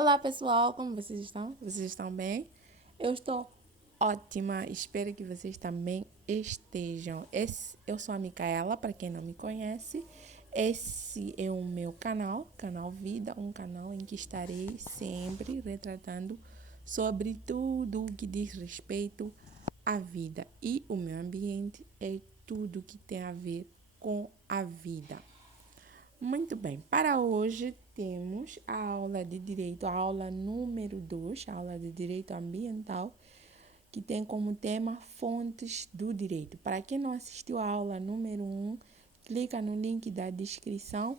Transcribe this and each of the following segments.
Olá pessoal, como vocês estão? Vocês estão bem? Eu estou ótima, espero que vocês também estejam. Eu sou a Micaela, para quem não me conhece. Esse é o meu canal Vida, um canal em que estarei sempre retratando sobre tudo o que diz respeito à vida. E o meu ambiente é tudo que tem a ver com a vida. Muito bem, para hoje temos a aula de Direito, a aula número 2, a aula de Direito Ambiental, que tem como tema Fontes do Direito. Para quem não assistiu à aula número 1, clica no link da descrição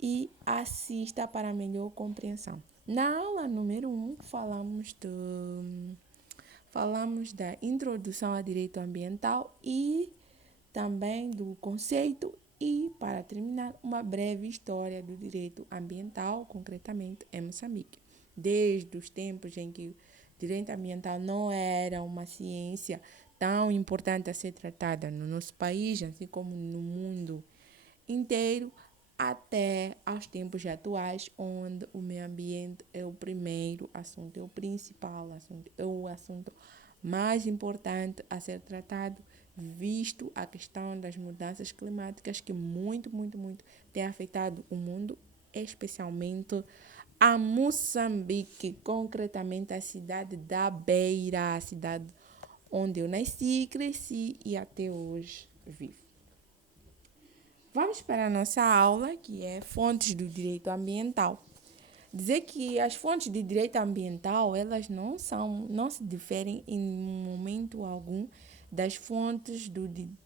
e assista para melhor compreensão. Na aula número 1, falamos da introdução ao direito ambiental e também do conceito e, para terminar, uma breve história do direito ambiental, concretamente em Moçambique. Desde os tempos em que o direito ambiental não era uma ciência tão importante a ser tratada no nosso país, assim como no mundo inteiro, até aos tempos atuais, onde o meio ambiente é o primeiro assunto, é o principal assunto, é o assunto mais importante a ser tratado, visto a questão das mudanças climáticas que muito tem afetado o mundo, especialmente a Moçambique, concretamente a cidade da Beira, a cidade onde eu nasci, cresci e até hoje vivo. Vamos para a nossa aula, que é Fontes do Direito Ambiental. Dizer que as fontes de direito ambiental, elas não se diferem em momento algum das fontes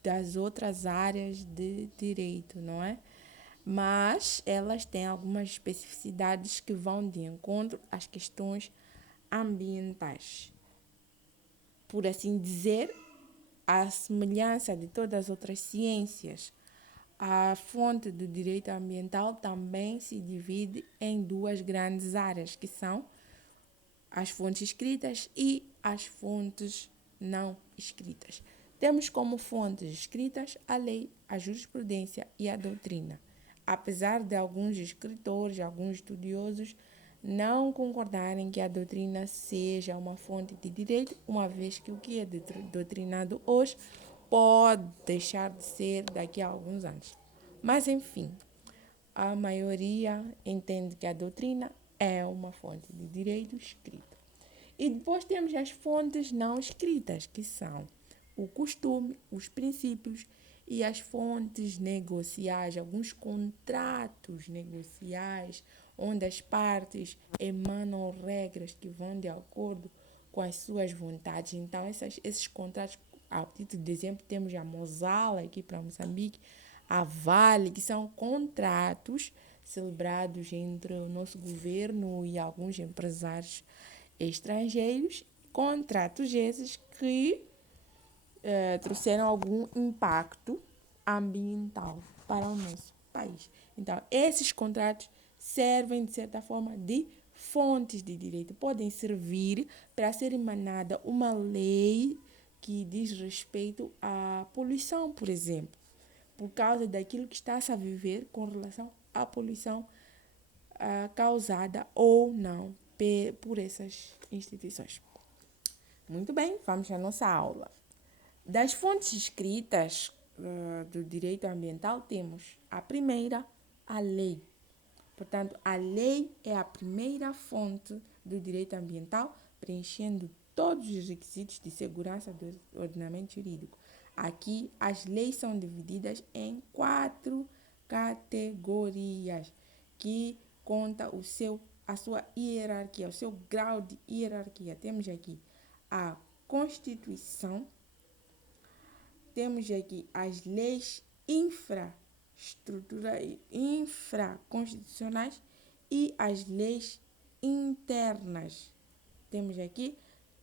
das outras áreas de direito, não é? Mas elas têm algumas especificidades que vão de encontro às questões ambientais. Por assim dizer, à semelhança de todas as outras ciências, a fonte do direito ambiental também se divide em duas grandes áreas, que são as fontes escritas e as fontes não escritas. Temos como fontes escritas a lei, a jurisprudência e a doutrina. Apesar de alguns escritores, alguns estudiosos, não concordarem que a doutrina seja uma fonte de direito, uma vez que o que é doutrinado hoje pode deixar de ser daqui a alguns anos. Mas, enfim, a maioria entende que a doutrina é uma fonte de direito escrito. E depois temos as fontes não escritas, que são o costume, os princípios e as fontes negociais, alguns contratos negociais, onde as partes emanam regras que vão de acordo com as suas vontades. Então, esses contratos, a título de exemplo, temos a Mosala aqui para Moçambique, a Vale, que são contratos celebrados entre o nosso governo e alguns empresários estrangeiros, contratos esses que trouxeram algum impacto ambiental para o nosso país. Então, esses contratos servem, de certa forma, de fontes de direito. Podem servir para ser emanada uma lei que diz respeito à poluição, por exemplo, por causa daquilo que está a viver com relação à poluição causada ou não por essas instituições. Muito bem, vamos à nossa aula. Das fontes escritas do direito ambiental, temos a primeira, a lei. Portanto, a lei é a primeira fonte do direito ambiental, preenchendo todos os requisitos de segurança do ordenamento jurídico. Aqui, as leis são divididas em 4 categorias, que conta a sua hierarquia, o seu grau de hierarquia. Temos aqui a Constituição, temos aqui as leis infraconstitucionais e as leis internas. Temos aqui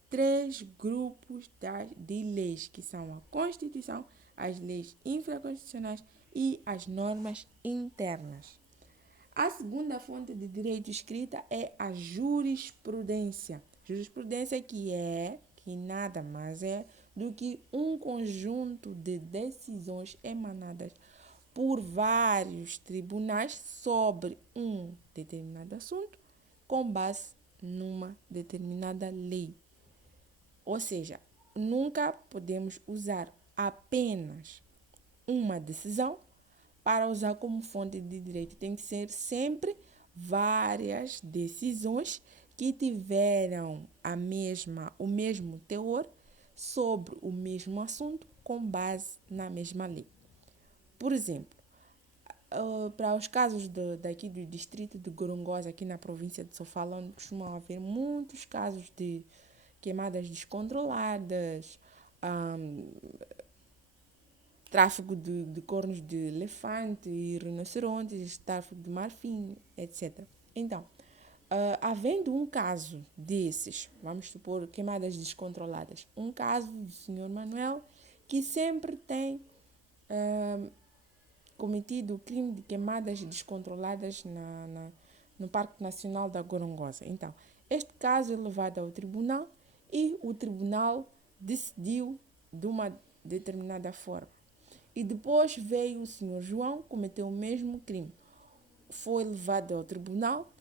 3 grupos de leis, que são a Constituição, as leis infraconstitucionais e as normas internas. A segunda fonte de direito escrita é a jurisprudência. Jurisprudência que nada mais é do que um conjunto de decisões emanadas por vários tribunais sobre um determinado assunto, com base numa determinada lei. Ou seja, nunca podemos usar apenas uma decisão para usar como fonte de direito. Tem que ser sempre várias decisões que tiveram o mesmo teor sobre o mesmo assunto com base na mesma lei. Por exemplo, para os casos daqui do distrito de Gorongosa, aqui na província de Sofala, onde costumam haver muitos casos de queimadas descontroladas, tráfico de cornos de elefante e rinocerontes, tráfico de marfim, etc. Então, havendo um caso desses, vamos supor, queimadas descontroladas, um caso do senhor Manuel que sempre tem cometido o crime de queimadas descontroladas no Parque Nacional da Gorongosa. Então, este caso é levado ao tribunal e o tribunal decidiu de uma determinada forma. E depois veio o senhor João, cometeu o mesmo crime. Foi levado ao tribunal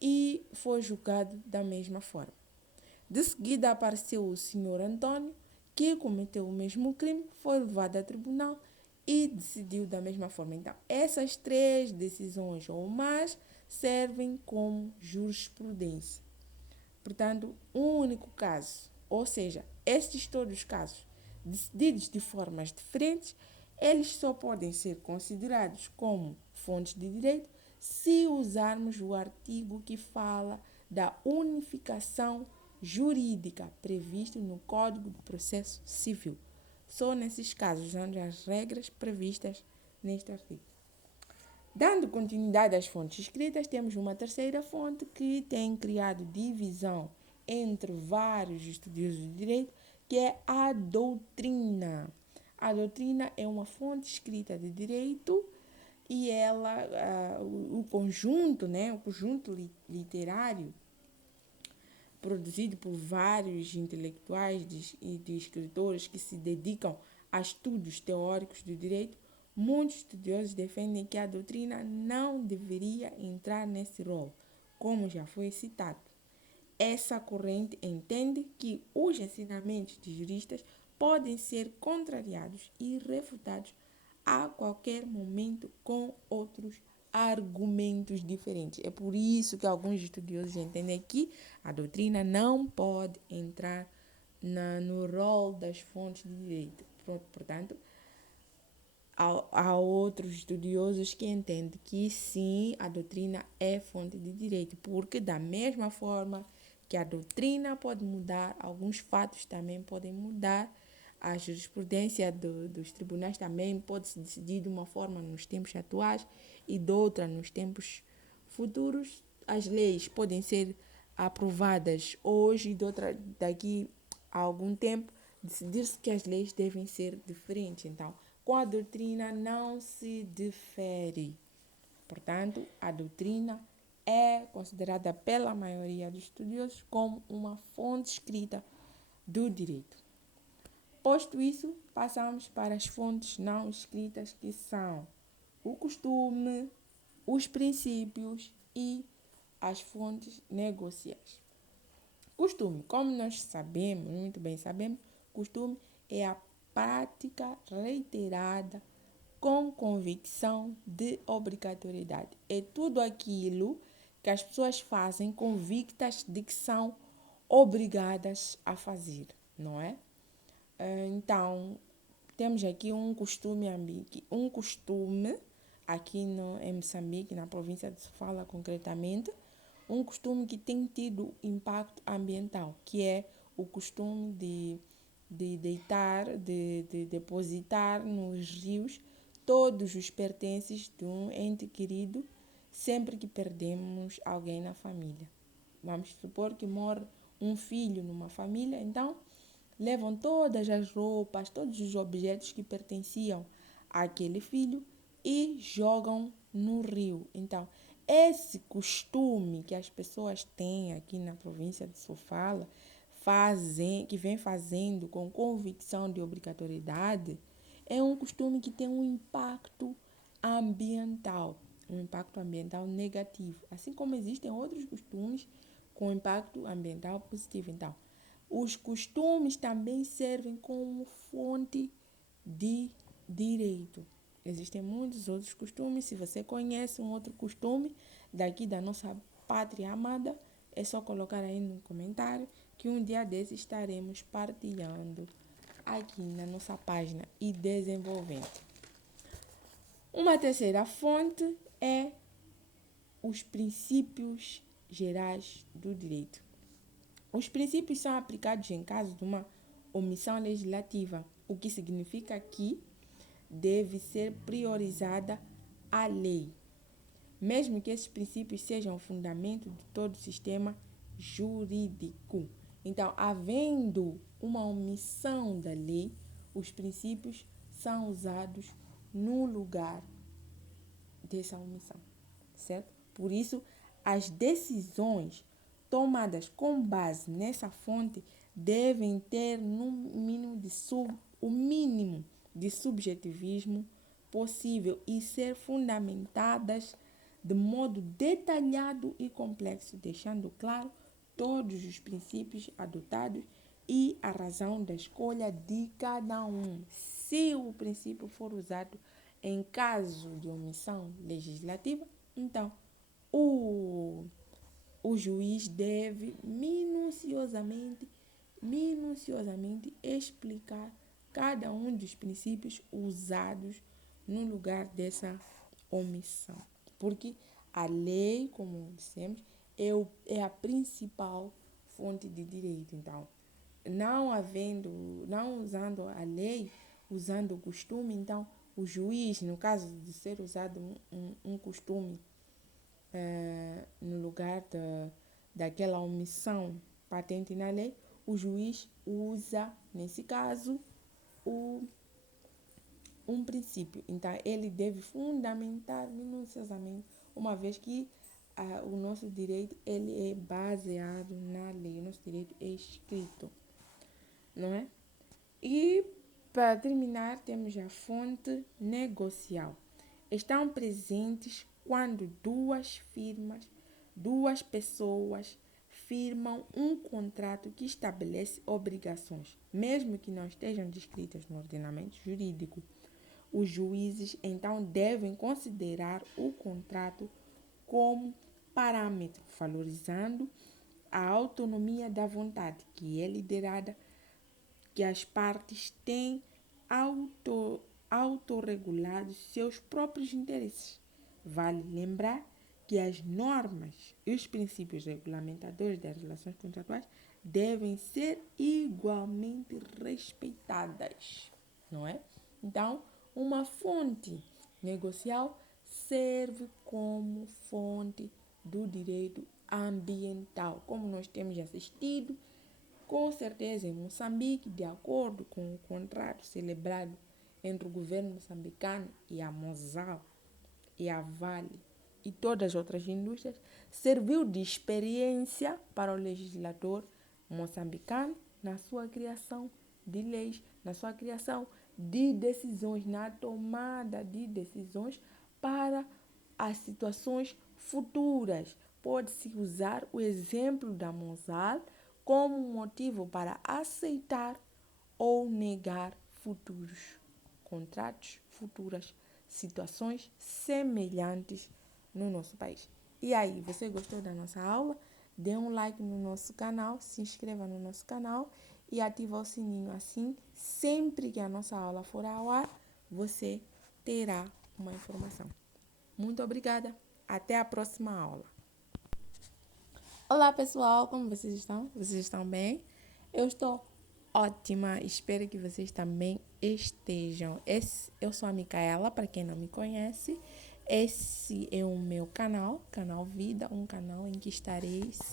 e foi julgado da mesma forma. De seguida apareceu o senhor Antônio, que cometeu o mesmo crime, foi levado ao tribunal e decidiu da mesma forma. Então, essas três decisões ou mais servem como jurisprudência. Portanto, um único caso, ou seja, estes todos os casos decididos de formas diferentes, eles só podem ser considerados como fontes de direito se usarmos o artigo que fala da unificação jurídica previsto no Código de Processo Civil. Só nesses casos onde as regras previstas neste artigo. Dando continuidade às fontes escritas, temos uma terceira fonte que tem criado divisão entre vários estudiosos de direito, que é a doutrina. A doutrina é uma fonte escrita de direito e ela, o conjunto literário produzido por vários intelectuais e de escritores que se dedicam a estudos teóricos do direito, muitos estudiosos defendem que a doutrina não deveria entrar nesse rol, como já foi citado. Essa corrente entende que os ensinamentos de juristas podem ser contrariados e refutados a qualquer momento com outros argumentos diferentes. É por isso que alguns estudiosos entendem que a doutrina não pode entrar no rol das fontes de direito. Portanto, há outros estudiosos que entendem que sim, a doutrina é fonte de direito, porque da mesma forma que a doutrina pode mudar, alguns fatos também podem mudar, a jurisprudência dos tribunais também pode se decidir de uma forma nos tempos atuais e de outra nos tempos futuros. As leis podem ser aprovadas hoje e de outra daqui a algum tempo decidir-se que as leis devem ser diferentes. Então, com a doutrina não se difere. Portanto, a doutrina é considerada pela maioria dos estudiosos como uma fonte escrita do direito. Posto isso, passamos para as fontes não escritas, que são o costume, os princípios e as fontes negociais. Costume, como nós sabemos, muito bem sabemos, costume é a prática reiterada com convicção de obrigatoriedade. É tudo aquilo que as pessoas fazem convictas de que são obrigadas a fazer, não é? Então, temos aqui um costume aqui em Moçambique, na província de Sofala concretamente, um costume que tem tido impacto ambiental, que é o costume de depositar nos rios todos os pertences de um ente querido sempre que perdemos alguém na família. Vamos supor que morre um filho numa família, então levam todas as roupas, todos os objetos que pertenciam àquele filho e jogam no rio. Então, esse costume que as pessoas têm aqui na província de Sofala, que vem fazendo com convicção de obrigatoriedade, é um costume que tem um impacto ambiental negativo. Assim como existem outros costumes, com impacto ambiental positivo. Então, os costumes também servem como fonte de direito. Existem muitos outros costumes. Se você conhece um outro costume daqui da nossa pátria amada, é só colocar aí no comentário que um dia desses estaremos partilhando aqui na nossa página e desenvolvendo. Uma terceira fonte é os princípios gerais do direito. Os princípios são aplicados em caso de uma omissão legislativa, o que significa que deve ser priorizada a lei, mesmo que esses princípios sejam o fundamento de todo o sistema jurídico. Então, havendo uma omissão da lei, os princípios são usados no lugar dessa omissão, certo? Por isso, as decisões tomadas com base nessa fonte devem ter o mínimo de subjetivismo possível e ser fundamentadas de modo detalhado e complexo, deixando claro todos os princípios adotados e a razão da escolha de cada um. Se o princípio for usado em caso de omissão legislativa, então o juiz deve minuciosamente explicar cada um dos princípios usados no lugar dessa omissão. Porque a lei, como dissemos, é a principal fonte de direito. Então, não usando a lei, usando o costume, então o juiz, no caso de ser usado um costume no lugar daquela omissão patente na lei, o juiz usa, nesse caso, um princípio. Então, ele deve fundamentar minuciosamente, uma vez que o nosso direito ele é baseado na lei, o nosso direito é escrito, não é? E, para terminar, temos a fonte negocial. Estão presentes quando duas pessoas firmam um contrato que estabelece obrigações, mesmo que não estejam descritas no ordenamento jurídico. Os juízes, então, devem considerar o contrato como parâmetro, valorizando a autonomia da vontade, que é liderada, que as partes têm autorregulados seus próprios interesses. Vale lembrar que as normas e os princípios regulamentadores das relações contratuais devem ser igualmente respeitadas, não é? Então, uma fonte negocial serve como fonte do direito ambiental, como nós temos assistido, com certeza, em Moçambique, de acordo com o contrato celebrado entre o governo moçambicano e a Mosal e a Vale e todas as outras indústrias, serviu de experiência para o legislador moçambicano na sua criação de leis, na sua criação de decisões, na tomada de decisões para as situações futuras. Pode-se usar o exemplo da Mosal como motivo para aceitar ou negar futuros contratos, futuras situações semelhantes no nosso país. E aí, você gostou da nossa aula? Dê um like no nosso canal, se inscreva no nosso canal e ative o sininho. Assim, sempre que a nossa aula for ao ar, você terá uma informação. Muito obrigada. Até a próxima aula. Olá, pessoal. Como vocês estão? Vocês estão bem? Eu estou ótima. Espero que vocês também estejam. Eu sou a Micaela, para quem não me conhece. Esse é o meu canal, Canal Vida, um canal em que estarei